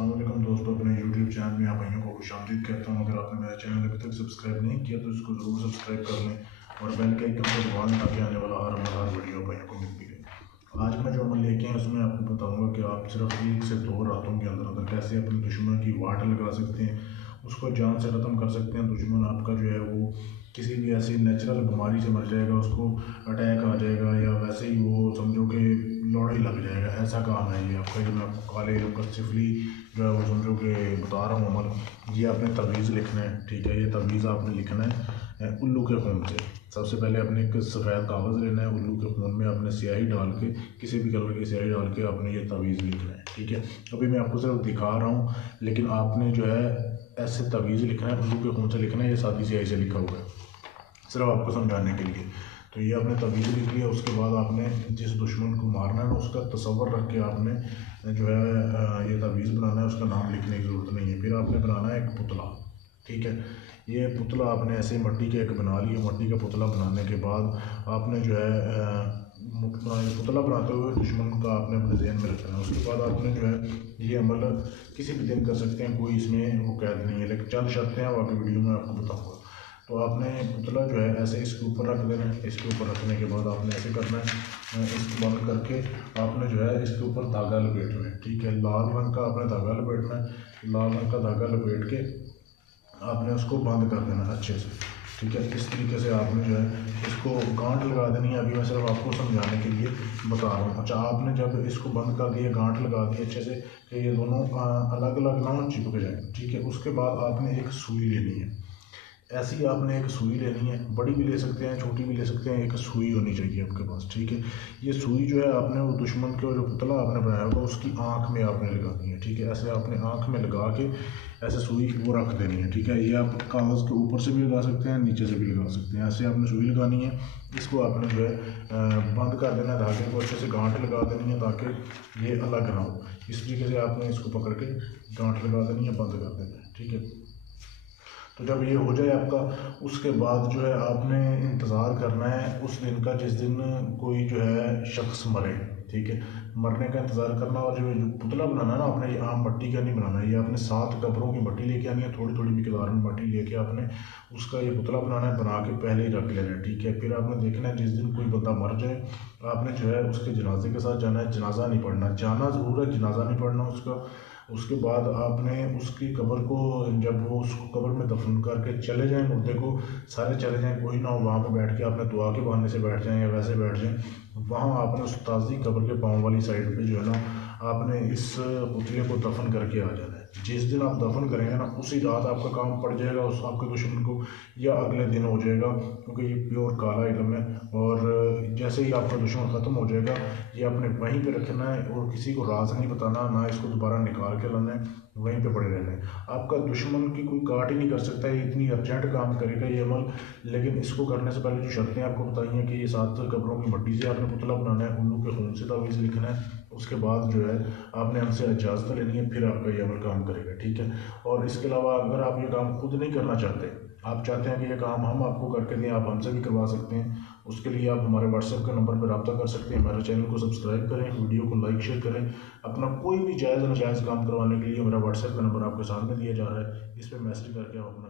अस्सलाम वालेकुम दोस्तों, अपने यूट्यूब चैनल में आप भाइयों को खुशामदीद कहता हूँ। अगर आपने मेरा चैनल अभी तक सब्सक्राइब नहीं किया तो इसको ज़रूर सब्सक्राइब कर लें और बेल के आइकन को दबा लें ताकि आने वाला हर वीडियो भाइयों को मिलती रहे। आज मैं जो अमल लेके आया उसमें आपको बताऊँगा कि आप सिर्फ 1 से 2 रातों के अंदर अंदर कैसे अपने दुश्मन की वाट लगा सकते हैं, उसको जान से ख़त्म कर सकते हैं। दुश्मन आपका जो है वो किसी भी ऐसी नेचुरल बीमारी से मर जाएगा, उसको अटैक आ जाएगा या वैसे ही वो समझो कि लौड़ा ही लग जाएगा, ऐसा काम है ये आपका। जो मैं आपको काले इल्म का सिफली जो है वो समझो कि बता रहा हूँ अमल। ये आपने तवीज़ लिखना है, ठीक है। ये तवीज़ आपने लिखना है उल्लू के खून से। सबसे पहले आपने एक सफ़ेद कागज़ लेना है, उल्लू के खून में आपने स्याही डाल के, किसी भी कलर की स्याही डाल के आपने ये तवीज़ लिखना है, ठीक है। अभी मैं आपको सिर्फ दिखा रहा हूँ, लेकिन आपने जो है ऐसे तवीज़ लिखना है, उल्लू के खून से लिखना है। ये सादी स्याही से लिखा हुआ है सिर्फ आपको समझाने के लिए। तो ये आपने तवीज़ लिख लिया। उसके बाद आपने जिस दुश्मन को मारना है ना उसका तसव्वुर रख के आपने जो है ये तवीज़ बनाना है। उसका नाम लिखने की ज़रूरत नहीं है। फिर आपने बनाना है एक पुतला, ठीक है। ये पुतला आपने ऐसे मट्टी के एक बना लिया। मट्टी का पुतला बनाने के बाद आपने जो है पुतला बनाते हुए दुश्मन का आपने अपने जहन में रखना है। उसके बाद आपने जो है ये अमल किसी भी दिन कर सकते हैं, कोई इसमें वो कैद नहीं है, लेकिन चंद शर्तें हैं वो आगे वीडियो में आपको बताऊँगा। तो आपने पुतला जो है ऐसे इसके ऊपर रख देना है। इसके ऊपर रखने के बाद आपने ऐसे करना है, इसको बंद करके आपने जो है इसके ऊपर धागा लपेटना है, ठीक है। लाल रंग का आपने धागा लपेटना है। लाल रंग का धागा लपेट के आपने उसको बंद कर देना है अच्छे से, ठीक है। इस तरीके से आपने जो है इसको गांठ लगा देनी है। अभी मैं सिर्फ आपको समझाने के लिए बता रहा हूँ। अच्छा, आपने जब इसको बंद कर दिया, गांठ लगा दी अच्छे से कि ये दोनों अलग अलग ना चिपक जाए, ठीक है। उसके बाद आपने एक सुई लेनी है। ऐसी आपने एक सुई लेनी है, बड़ी भी ले सकते हैं, छोटी भी ले सकते हैं। एक सुई होनी चाहिए आपके पास, ठीक है। ये सुई जो है आपने वो दुश्मन के जो पुतला आपने बनाया होगा उसकी आँख में आपने लगानी है, ठीक है। ऐसे आपने आँख में लगा के ऐसे सुई वो रख देनी है, ठीक है। ये आप कागज़ के ऊपर से भी लगा सकते हैं, नीचे से भी लगा सकते हैं। ऐसे आपने सुई लगानी है। इसको आपने जो है बंद कर देना है, धागे को अच्छे से गांठ लगा देनी है ताकि ये अलग ना हो। इस तरीके से आपने इसको पकड़ के गांठ लगा देनी है, बंद कर देना है, ठीक है। तो जब ये हो जाए आपका, उसके बाद जो है आपने इंतज़ार करना है उस दिन का जिस दिन कोई जो है शख्स मरे, ठीक है। मरने का इंतज़ार करना। और जो पुतला बनाना है ना आपने, ये आम मट्टी का नहीं बनाना है। ये आपने 7 कब्रों की मट्टी लेके आनी है, थोड़ी थोड़ी मिकदार में मट्टी लेके आपने उसका ये पुतला बनाना है, बना के पहले ही रख लेना है, ठीक है। फिर आपने देखना है जिस दिन कोई बंदा मर जाए आपने जो है उसके जनाजे के साथ जाना है। जनाजा नहीं पढ़ना, जाना ज़रूर है, जनाजा नहीं पढ़ना उसका। उसके बाद आपने उसकी कब्र को, जब वो उसको कब्र में दफन करके चले जाएं, मुर्दे को सारे चले जाएं, कोई ना हो वहाँ पे बैठ के आपने दुआ के बहाने से बैठ जाएं या वैसे बैठ जाएं, वहाँ आपने उस ताज़ी कब्र के पाँव वाली साइड पे जो है ना आपने इस पुतले को दफन करके आ जाना है। जिस दिन आप दफन करेंगे ना उसी रात आपका काम पड़ जाएगा उस आपके दुश्मन को, या अगले दिन हो जाएगा, क्योंकि ये प्योर काला इल्म है। और जैसे ही आपका दुश्मन ख़त्म हो जाएगा, ये आपने वहीं पे रखना है और किसी को राज नहीं बताना, ना इसको दोबारा निकाल के लाना है, वहीं पे पड़े रहना है। आपका दुश्मन की कोई काट ही नहीं कर सकता है, इतनी अर्जेंट काम करेगा ये अमल। लेकिन इसको करने से पहले जो शर्तें आपको बताई हैं कि ये 7 कब्रों की मट्टी से आपने पुतला बनाना है, उल्लू के खून से तावीज़ लिखना है। उसके बाद जो है आपने हमसे इजाज़त लेनी है, फिर आपका ये अमल काम करेगा, ठीक है। और इसके अलावा अगर आप ये काम खुद नहीं करना चाहते, आप चाहते हैं कि ये काम हम आपको करके दें, आप हमसे भी करवा सकते हैं। उसके लिए आप हमारे व्हाट्सएप के नंबर पर रब्ता कर सकते हैं। हमारे चैनल को सब्सक्राइब करें, वीडियो को लाइक शेयर करें। अपना कोई भी जायज़ नाजायज़ काम करवाने के लिए मेरा व्हाट्सएप का नंबर आपके सामने दिया जा रहा है, इस पर मैसेज करके आप अपना